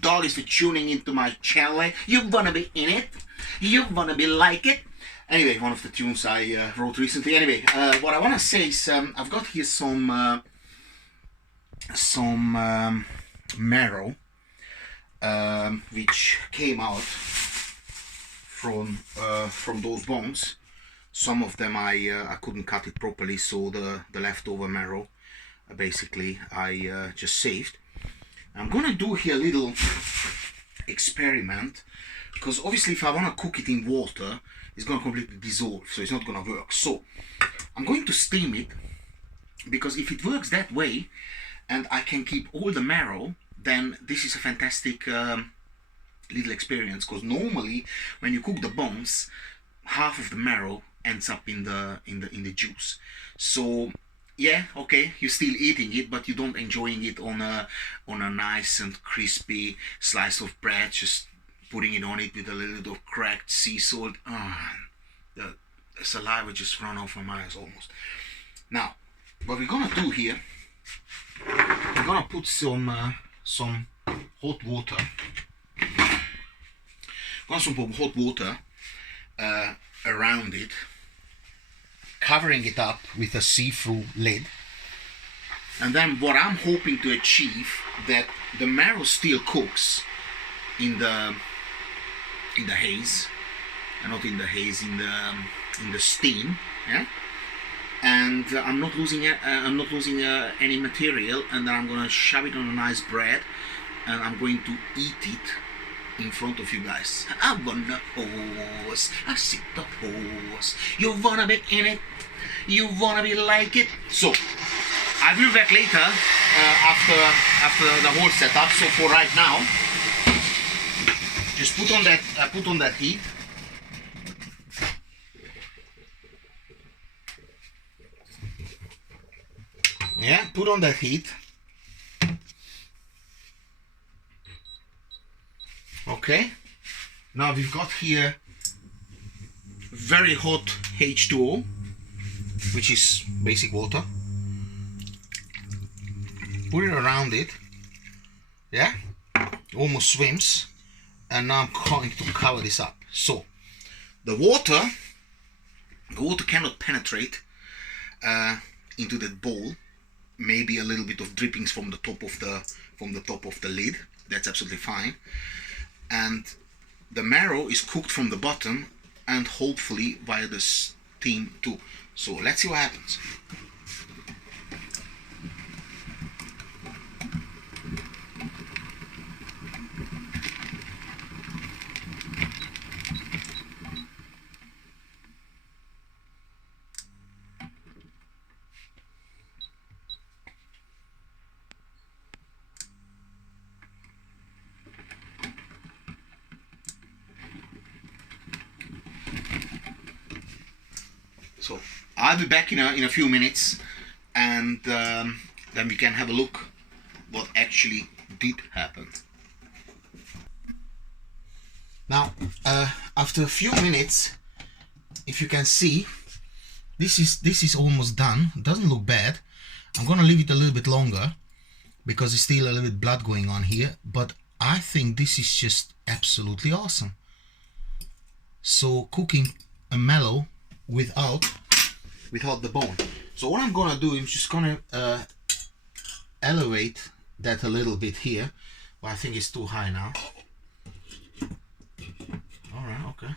dollars for tuning into my channel. You wanna be in it? You wanna be like it? Anyway, one of the tunes I wrote recently. Anyway, what I wanna say is I've got here some marrow, which came out from those bones. Some of them I couldn't cut it properly, so the leftover marrow basically I just saved. I'm gonna do here a little experiment, because obviously if I want to cook it in water, it's gonna completely dissolve, so it's not gonna work. So I'm going to steam it, because if it works that way and I can keep all the marrow, then this is a fantastic little experience, because normally when you cook the bones, half of the marrow ends up in the juice. So yeah, okay, you're still eating it, but you don't enjoying it on a nice and crispy slice of bread, just putting it on it with a little bit of cracked sea salt. The saliva just run off my eyes almost. Now, what we're gonna do here, we're gonna put some hot water. Some hot water around it, covering it up with a see-through lid. And then what I'm hoping to achieve, that the marrow still cooks in the haze, not in the haze, in the steam, yeah. And I'm not losing any material, and then I'm gonna shove it on a nice bread, and I'm going to eat it in front of you guys. I want a horse, I sit the horse. You wanna be in it? You wanna be like it? So I'll be back later after the whole setup. So for right now, just put on that heat. Yeah, put on that heat. Okay, now we've got here very hot H2O, which is basic water. Put it around it, yeah, almost swims, and now I'm going to cover this up. So the water cannot penetrate into that bowl. Maybe a little bit of drippings from the top of the lid. That's absolutely fine. And the marrow is cooked from the bottom, and hopefully via the steam too. So let's see what happens. So I'll be back in a few minutes, and then we can have a look what actually did happen. Now after a few minutes, if you can see, this is almost done. It doesn't look bad. I'm gonna leave it a little bit longer because there's still a little bit blood going on here, but I think this is just absolutely awesome. So cooking a mallow without the bone. So what I'm gonna do is just gonna elevate that a little bit here. Well, I think it's too high now. All right, okay,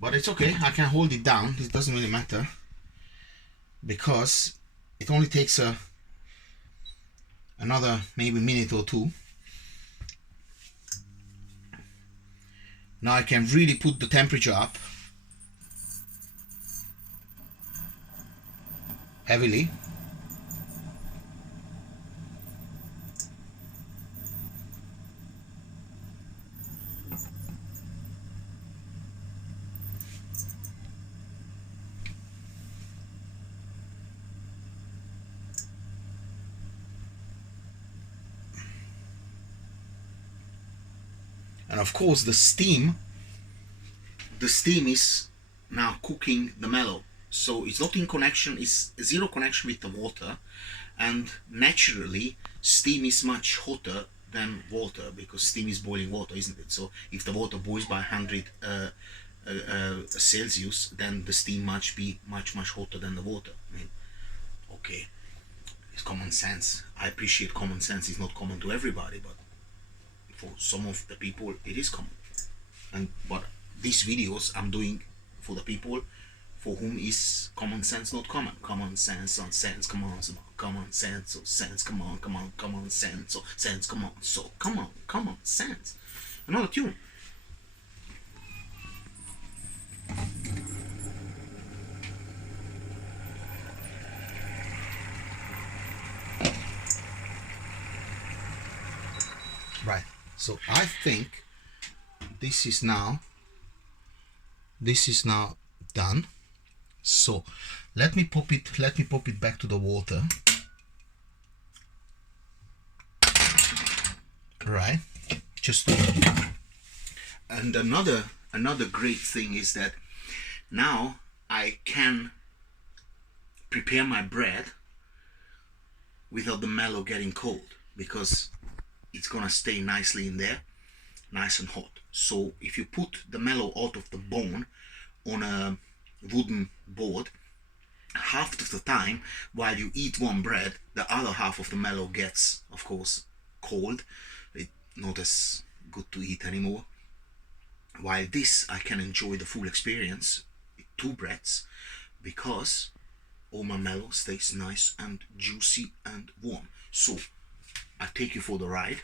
but it's okay. I can hold it down. It doesn't really matter, because it only takes another maybe minute or two. Now I can really put the temperature up heavily. And of course the steam is now cooking the mallow, so it's not in connection, it's zero connection with the water, and naturally steam is much hotter than water, because steam is boiling water, isn't it? So if the water boils by 100 Celsius, then the steam must be much hotter than the water. I mean, okay, it's common sense. I appreciate common sense. It's not common to everybody, but for some of the people it is common. But these videos I'm doing for the people for whom is common sense not common. Common sense on sense, come on, common sense, so sense, come on, common sense, so sense, come on, so common sense. Another tune. Right, so I think this is now done. So let me pop it back to the water. Right, and another great thing is that now I can prepare my bread without the mallow getting cold, because it's gonna stay nicely in there, nice and hot. So if you put the mallow out of the bone on a wooden board, half of the time while you eat one bread, the other half of the mallow gets, of course, cold. It's not as good to eat anymore. While this, I can enjoy the full experience with two breads, because all my mallow stays nice and juicy and warm. So I take you for the ride.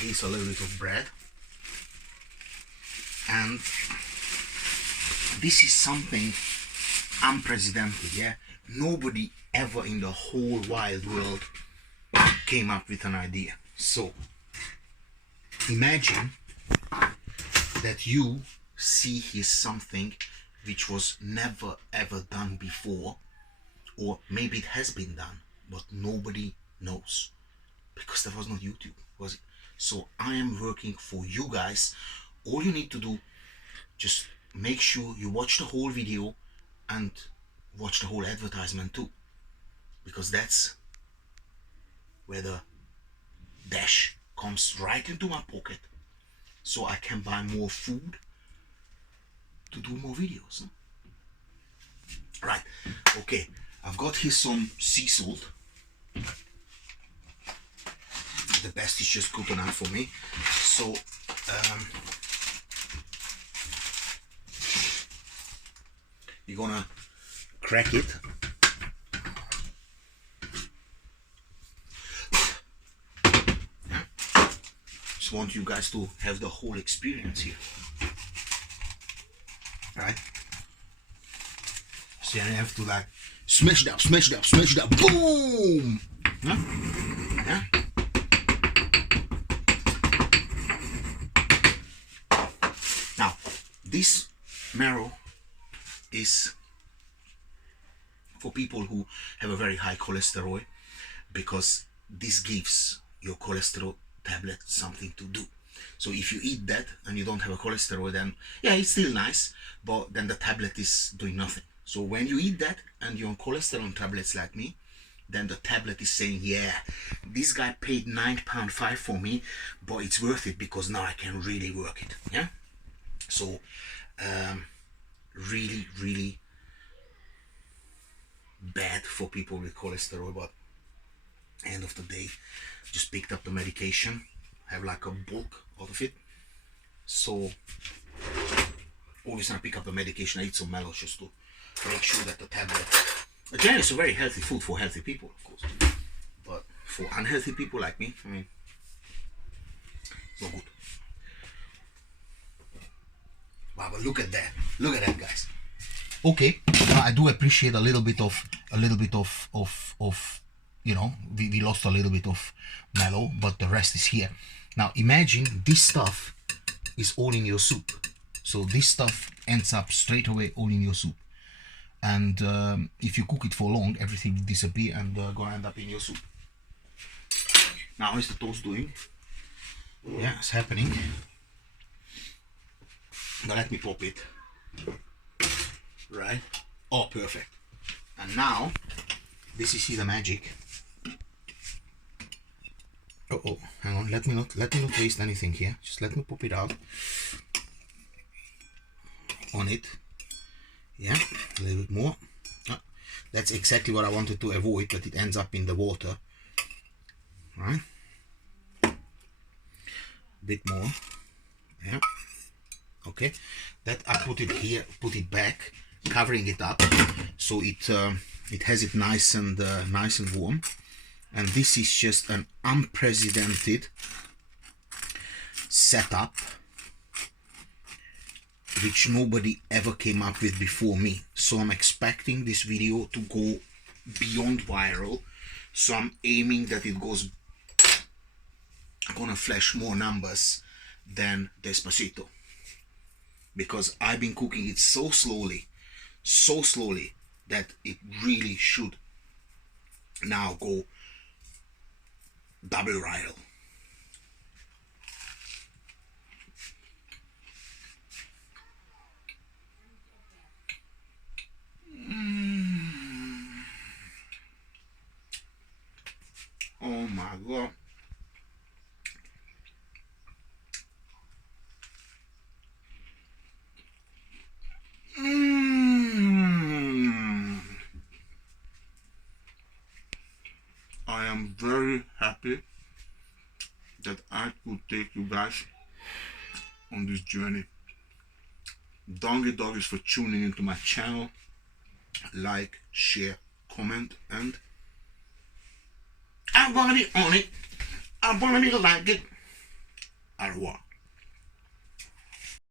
Here's a little bit of bread, and this is something unprecedented. Yeah, nobody ever in the whole wide world came up with an idea. So imagine that you see here something which was never ever done before, or maybe it has been done but nobody knows, because there was not YouTube, was it? So I am working for you guys. All you need to do, just make sure you watch the whole video and watch the whole advertisement too, because that's where the dash comes right into my pocket, so I can buy more food to do more videos. Right, okay, I've got here some sea salt. The best is just good enough for me. So you're gonna crack it. Just want you guys to have the whole experience here. Right? So I have to like smash it up, boom! Yeah? Yeah? Now, this marrow is for people who have a very high cholesterol, because this gives your cholesterol tablet something to do. So if you eat that and you don't have a cholesterol, then yeah, it's still nice, but then the tablet is doing nothing. So when you eat that and you're on cholesterol tablets like me, then the tablet is saying, yeah, this guy paid £9.5 for me, but it's worth it because now I can really work it. Yeah. So really bad for people with cholesterol, but end of the day, just picked up the medication, have like a bulk out of it. So always when I pick up the medication, I eat some mallow just to make sure that the tablet, again, it's a very healthy food for healthy people, of course, but for unhealthy people like me, I mean, it's not good. Wow, but look at that, guys. Okay, I do appreciate a little bit of you know, we lost a little bit of mallow, but the rest is here. Now imagine this stuff is all in your soup. So this stuff ends up straight away all in your soup. And if you cook it for long, everything will disappear and gonna end up in your soup. Now how's the toast doing? Yeah, it's happening. Now let me pop it. Right? Oh, perfect. And now, this is here the magic. Oh, hang on. Let me not waste anything here. Just let me pop it out on it. Yeah, a little bit more. That's exactly what I wanted to avoid, that it ends up in the water. Right? Bit more. Yeah. Okay. That I put it here, put it back, covering it up, so it has it nice and warm. And this is just an unprecedented setup which nobody ever came up with before me. So I'm expecting this video to go beyond viral. So I'm aiming that it goes gonna flash more numbers than Despacito, because I've been cooking it so slowly that it really should now go double viral. Oh my god. I am very happy that I could take you guys on this journey. Donkey Dog is for tuning into my channel. Like, share, comment, and I wanna be on it. I wanna be like it. Au revoir.